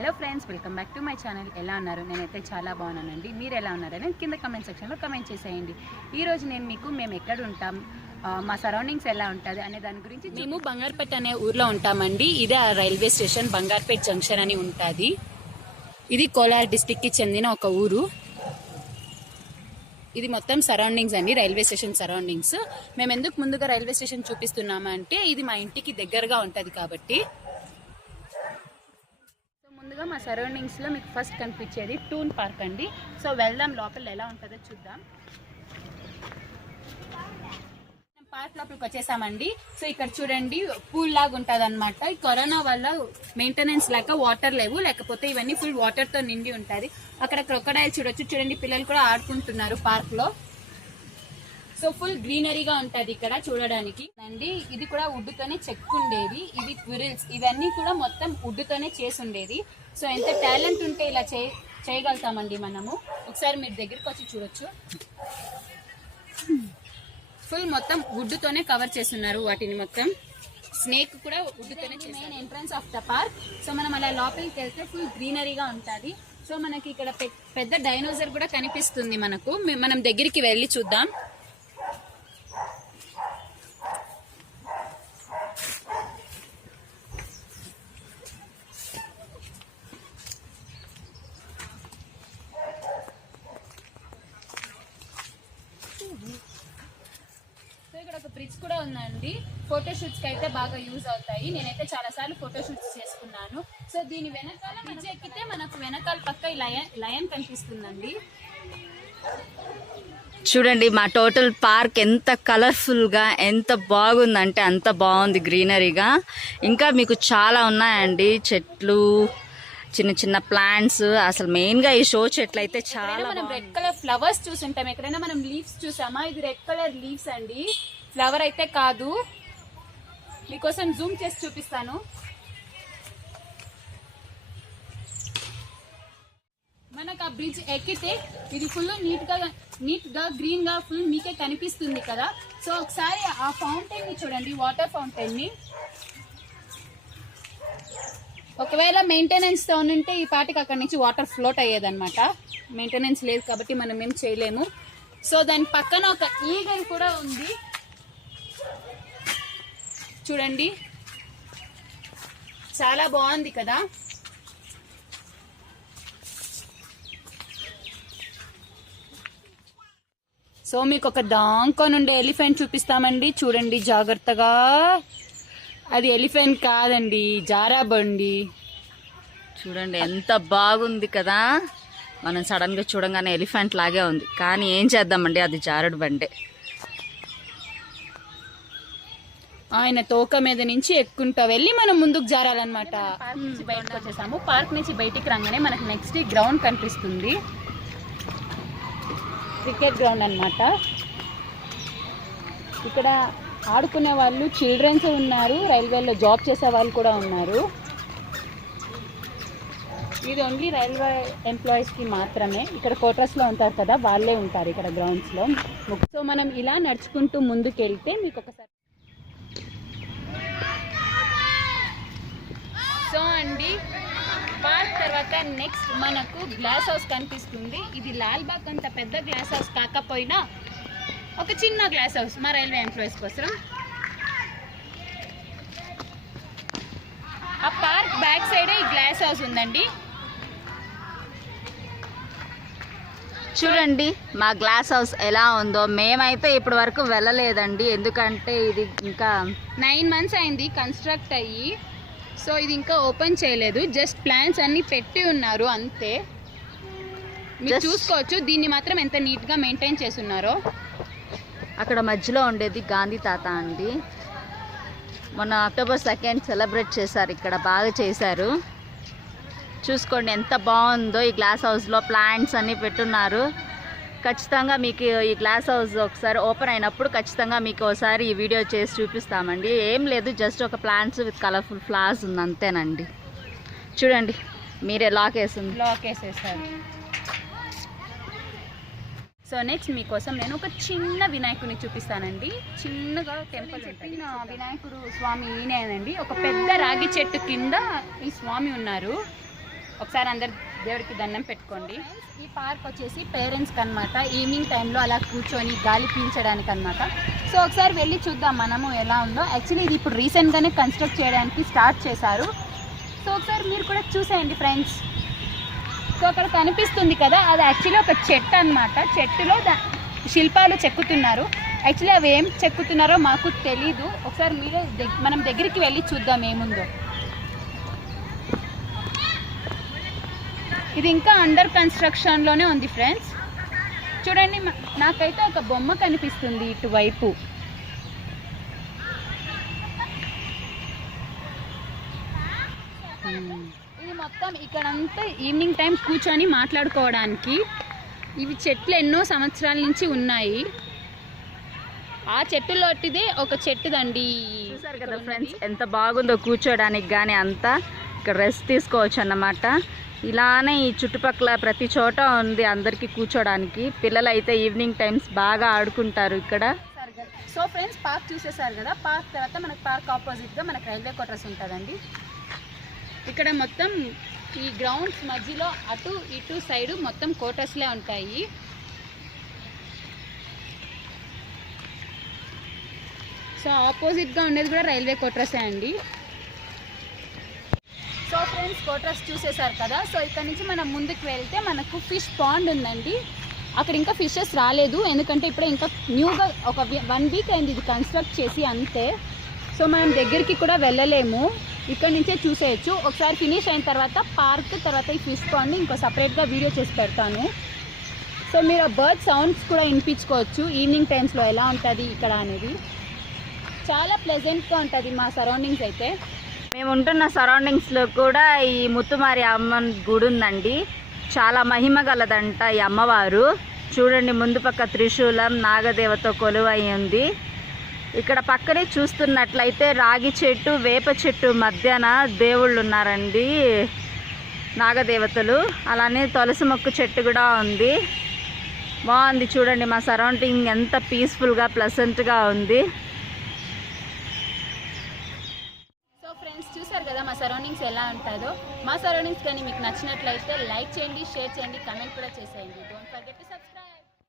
Hello friends, welcome back to my channel. ఎలా ఉన్నారు? నేనైతే చాలా బాగున్నానండి. మీరు ఎలా ఉన్నారని కింద కమెంట్ సెక్షన్లో కమెంట్ చేసేయండి. ఈరోజు నేను మేము ఎక్కడ ఉంటాం, మా సరౌండింగ్స్ ఎలా ఉంటుంది అనే దాని గురించి. మేము బంగార్పేట్ అనే ఊర్లో ఉంటామండి. ఇదే ఆ రైల్వే స్టేషన్, బంగార్పేట్ జంక్షన్ అని ఉంటుంది. ఇది కోలార్ డిస్టిక్కి చెందిన ఒక ఊరు. ఇది మొత్తం సరౌండింగ్స్ అండి, రైల్వే స్టేషన్ సరౌండింగ్స్. మేము ఎందుకు ముందుగా రైల్వే స్టేషన్ చూపిస్తున్నాము అంటే ఇది మా ఇంటికి దగ్గరగా ఉంటుంది కాబట్టి. ముందుగా మా సరౌండింగ్స్లో మీకు ఫస్ట్ కనిపించేది టూన్ పార్క్ అండి. సో వెళ్దాం, లోపల ఎలా ఉంటుందో చూద్దాం. పార్క్ లోపలికి వచ్చేసామండి. సో ఇక్కడ చూడండి, పూల్ లాగా ఉంటుంది అనమాట. ఈ కరోనా వల్ల మెయింటెనెన్స్ లేక వాటర్ లేవు, లేకపోతే ఇవన్నీ ఫుల్ వాటర్ తో నిండి ఉంటుంది. అక్కడ క్రొకడైల్ చూడండి, పిల్లలు కూడా ఆడుకుంటున్నారు పార్క్ లో. సో ఫుల్ గ్రీనరీగా ఉంటది ఇక్కడ చూడడానికి అండి. ఇది కూడా వుడ్ తోనే చెక్కుండేది. ఇది క్విరిల్స్, ఇవన్నీ కూడా మొత్తం వుడ్ తోనే చేసి ఉండేది. సో ఎంత టాలెంట్ ఉంటే ఇలా చేయగలుగుతామండి మనము. ఒకసారి మీరు దగ్గరికి వచ్చి చూడొచ్చు. ఫుల్ మొత్తం వుడ్ తోనే కవర్ చేస్తున్నారు వాటిని మొత్తం. స్నేక్ కూడా వుడ్ తోనే చేసి. Main entrance of the park. So మనం అలా లోపలికి వెళ్తే ఫుల్ గ్రీనరీగా ఉంటుంది. సో మనకి ఇక్కడ పెద్ద డైనోసర్ కూడా కనిపిస్తుంది మనకు. మనం దగ్గరికి వెళ్ళి చూద్దాం. ఇక్కడ ఒక బ్రిడ్జ్ కూడా ఉందండి. ఫోటోషూట్స్ కి అయితే బాగా యూజ్ అవుతాయి. నేనైతే చాలా సార్లు ఫోటోషూట్స్ చేసుకున్నాను. సో దీని వెనకాల బ్రిడ్జ్ ఎక్కితే మనకు వెనకాల పక్క లయన్ కనిపిస్తుందండి. చూడండి మా టోటల్ పార్క్ ఎంత కలర్ఫుల్ గా, ఎంత బాగుందంటే అంత బాగుంది గ్రీనరీగా. ఇంకా మీకు చాలా ఉన్నాయండి చెట్లు, చిన్న చిన్న ప్లాంట్స్. అసలు మెయిన్ గా ఈ షో చెట్లు అయితే చాలా. మనం రెడ్ కలర్ ఫ్లవర్స్ చూసుంటాం, ఎక్కడైనా మనం లీవ్స్ చూసామా? ఇది రెడ్ కలర్ లీవ్స్ అండి, ఫ్లవర్ అయితే కాదు. మీకోసం జూమ్ చేసి చూపిస్తాను. మనకు ఆ బ్రిడ్జ్ ఎక్కితే ఇది ఫుల్ నీట్ గా గ్రీన్ గా ఫుల్ మీకే కనిపిస్తుంది కదా. సో ఒకసారి ఆ ఫౌంటైన్ ని చూడండి, వాటర్ ఫౌంటైన్ ని. ఒకవేళ మెయింటెనెన్స్ తో ఉంటే ఈ పాటికి అక్కడ నుంచి వాటర్ ఫ్లోట్ అయ్యేదన్నమాట. మెయింటెనెన్స్ లేదు కాబట్టి మనం ఏం చేయలేము. సో దాని పక్కన ఒక ఈగల్ కూడా ఉంది చూడండి, చాలా బాగుంది కదా. సో మీకు ఒక దాంకో నుండి ఎలిఫెంట్ చూపిస్తామండి. చూడండి జాగ్రత్తగా. అది ఎలిఫెంట్ కాదండి, జారాబండి. చూడండి ఎంత బాగుంది కదా. మనం సడన్ గా చూడంగానే ఎలిఫెంట్ లాగే ఉంది, కానీ ఏం చేద్దామండి, అది జారుడు బండే. ఆయన తోక మీద నుంచి ఎక్కుంటా వెళ్ళి మనం ముందుకు జారాలన్నమాట. బయటకు వచ్చేసాము. పార్క్ నుంచి బయటికి రాగానే మనకు నెక్స్ట్ గ్రౌండ్ కనిపిస్తుంది. క్రికెట్ గ్రౌండ్ అన్నమాట. ఇక్కడ ఆడుకునే వాళ్ళు చిల్డ్రన్స్ ఉన్నారు, రైల్వేలో జాబ్ చేసే వాళ్ళు కూడా ఉన్నారు. ఇది ఓన్లీ రైల్వే ఎంప్లాయీస్ కి మాత్రమే. ఇక్కడ క్వార్టర్స్ లో ఉంటారు కదా, వాళ్ళే ఉంటారు ఇక్కడ గ్రౌండ్స్ లో. సో మనం ఇలా నడుచుకుంటూ ముందుకు వెళ్తే మీకు ఒకసారి. సో అండి, పార్క్ తర్వాత నెక్స్ట్ మనకు గ్లాస్ హౌస్ కనిపిస్తుంది. ఇది లాల్బాగ్ అంత పెద్ద గ్లాస్ హౌస్ కాకపోయినా ఒక చిన్న గ్లాస్ హౌస్ మా రైల్వే ఎంప్లాయీస్ కోసం. ఆ పార్క్ బ్యాక్ సైడే ఈ గ్లాస్ హౌస్ ఉందండి. చూడండి మా గ్లాస్ హౌస్ ఎలా ఉందో. మేమైతే ఇప్పటి వరకు వెళ్ళలేదండి, ఎందుకంటే ఇది ఇంకా 9 months అయింది కన్స్ట్రక్ట్ అయ్యి. సో ఇది ఇంకా ఓపెన్ చేయలేదు, జస్ట్ ప్లాన్స్ అన్ని పెట్టి ఉన్నారు అంతే. మీరు చూసుకోవచ్చు దీన్ని మాత్రం ఎంత నీట్ గా మెయింటైన్ చేస్తున్నారో. అక్కడ మధ్యలో ఉండేది గాంధీ తాత అండి. మొన్న October 2nd సెలబ్రేట్ చేశారు, ఇక్కడ బాగా చేశారు. చూసుకోండి ఎంత బాగుందో. ఈ గ్లాస్ హౌస్లో ప్లాంట్స్ అన్నీ పెట్టున్నారు. ఖచ్చితంగా మీకు ఈ గ్లాస్ హౌస్ ఒకసారి ఓపెన్ అయినప్పుడు ఖచ్చితంగా మీకు ఒకసారి ఈ వీడియో చేసి చూపిస్తామండి. ఏం లేదు, జస్ట్ ఒక ప్లాంట్స్ విత్ కలర్ఫుల్ ఫ్లవర్స్ ఉంది అంతేనండి. చూడండి మీరే లాక్ వేసేసారు. సో నెక్స్ట్ మీకోసం నేను ఒక చిన్న వినాయకుడిని చూపిస్తానండి. చిన్నగా టెంపుల్ ఉంటుంది. వినాయకుడు స్వామి ఈయనేనండి. ఒక పెద్ద రాగి చెట్టు కింద ఈ స్వామి ఉన్నారు. ఒకసారి అందరు దేవుడికి దండం పెట్టుకోండి. ఈ పార్క్ వచ్చేసి పేరెంట్స్కి అనమాట, ఈవినింగ్ టైంలో అలా కూర్చొని గాలి పీల్చడానికి అనమాట. సో ఒకసారి వెళ్ళి చూద్దాం మనము ఎలా ఉందో. యాక్చువల్లీ ఇది ఇప్పుడు రీసెంట్గానే కన్స్ట్రక్ట్ చేయడానికి స్టార్ట్ చేశారు. సో ఒకసారి మీరు కూడా చూసేయండి ఫ్రెండ్స్. సో అక్కడ కనిపిస్తుంది కదా, అది యాక్చువల్లీ ఒక చెట్టు అనమాట. చెట్టులో శిల్పాలు చెక్కుతున్నారు. యాక్చువల్లీ అవి ఏం చెక్కుతున్నారో మాకు తెలీదు. ఒకసారి మీరే మనం దగ్గరికి వెళ్ళి చూద్దాం ఏముందో. ఇది ఇంకా అండర్ కన్స్ట్రక్షన్లోనే ఉంది ఫ్రెండ్స్. చూడండి, నాకైతే ఒక బొమ్మ కనిపిస్తుంది ఇటువైపు. ఇది మొత్తం ఇక్కడంతా ఈవినింగ్ టైం కూర్చొని మాట్లాడుకోవడానికి. ఇవి చెట్లు ఎన్నో సంవత్సరాల నుంచి ఉన్నాయి. ఆ చెట్టులోటిదే ఒక చెట్టుదండి. చూసారు కదా ఫ్రెండ్స్, ఎంత బాగుందో కూర్చోడానికి కానీ అంతా. ఇక్కడ రెస్ట్ తీసుకోవచ్చు అన్నమాట. ఇలానే ఈ చుట్టుపక్కల ప్రతి చోట ఉంది అందరికీ కూర్చోడానికి. పిల్లలు అయితే ఈవినింగ్ టైమ్స్ బాగా ఆడుకుంటారు ఇక్కడ. సో ఫ్రెండ్స్, పార్క్ చూసేసారు కదా. పార్క్ తర్వాత మనకు పార్క్ ఆపోజిట్గా మనకు రైల్వే క్వార్టర్స్ ఉంటుందండి. ఇక్కడ మొత్తం ఈ గ్రౌండ్స్ మధ్యలో అటు ఇటు సైడు మొత్తం క్వార్టర్స్లే ఉంటాయి. సో ఆపోజిట్గా ఉండేది కూడా రైల్వే క్వార్టర్సే అండి. సో ఫ్రెండ్స్, క్వార్టర్స్ చూసేసారు కదా. సో ఇక్కడ నుంచి మనం ముందుకు వెళ్తే మనకు ఫిష్ పాండ్ ఉందండి. అక్కడ ఇంకా ఫిషెస్ రాలేదు, ఎందుకంటే ఇప్పుడే ఇంకా న్యూగా ఒక 1 వీక్ అయింది ఇది కన్స్ట్రక్ట్ చేసి, అంతే. సో మనం దగ్గరికి కూడా వెళ్ళలేము, ఇక్కడ నుంచే చూసేయచ్చు. ఒకసారి ఫినిష్ అయిన తర్వాత పార్క్ తర్వాత ఈ ఫిష్ పాండ్ ఇంకో సపరేట్గా వీడియో చేసి పెడతాను. సో మీరు ఆ బర్డ్ సౌండ్స్ కూడా వినిపించుకోవచ్చు ఈవినింగ్ టైమ్స్లో ఎలా ఉంటుంది ఇక్కడ అనేది. చాలా ప్లెజెంట్గా ఉంటుంది మా సరౌండింగ్స్ అయితే. మేము ఉంటున్న సరౌండింగ్స్లో కూడా ఈ ముత్తుమారి అమ్మ గుడి ఉందండి. చాలా మహిమ గలదంట ఈ అమ్మవారు. చూడండి, ముందు పక్క త్రిశూలం నాగదేవత కొలువై ఉంది. ఇక్కడ పక్కనే చూస్తున్నట్లయితే రాగి చెట్టు వేప చెట్టు మధ్యన దేవుళ్ళు ఉన్నారండి, నాగదేవతలు. అలానే తులసి మొక్క చెట్టు కూడా ఉంది. బాగుంది చూడండి, మా సరౌండింగ్ ఎంత పీస్ఫుల్గా ప్లెజెంట్గా ఉంది. చూసారు కదా మా సరౌండింగ్స్ ఎలా ఉంటుందో. మా సరౌండింగ్స్ కానీ మీకు నచ్చినట్లయితే లైక్ చేయండి, షేర్ చేయండి, కమెంట్ కూడా చేసేయండి. Don't forget to subscribe.